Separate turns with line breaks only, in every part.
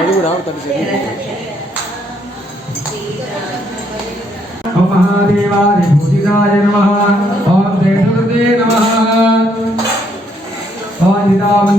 అది కూడా తల్లి చేతి
మహాదేవాయ భూజితాయ నమః ఓం దేవదే నమః. ఓం ఓం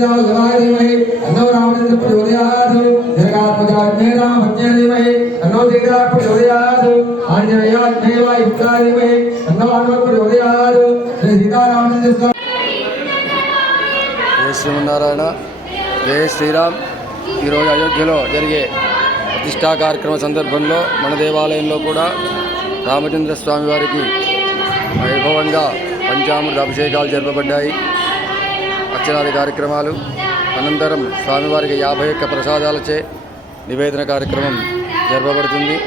రాజరాజే సీతావల్లభాయ ధీమహి అన్నో రామచంద్ర ప్రచోదయాత్ జగదాత్మజాగ్నే
జై శ్రీమన్నారాయణ జయ శ్రీరామ్. ఈరోజు అయోధ్యలో జరిగే ప్రతిష్టా కార్యక్రమ సందర్భంలో మన దేవాలయంలో కూడా రామచంద్ర స్వామి వారికి వైభవంగా పంచామృత అభిషేకాలు జరపబడ్డాయి. అర్చనాది కార్యక్రమాలు. అనంతరం స్వామివారికి యాభై ఒక్క ప్రసాదాలచే నివేదన కార్యక్రమం జరపబడుతుంది.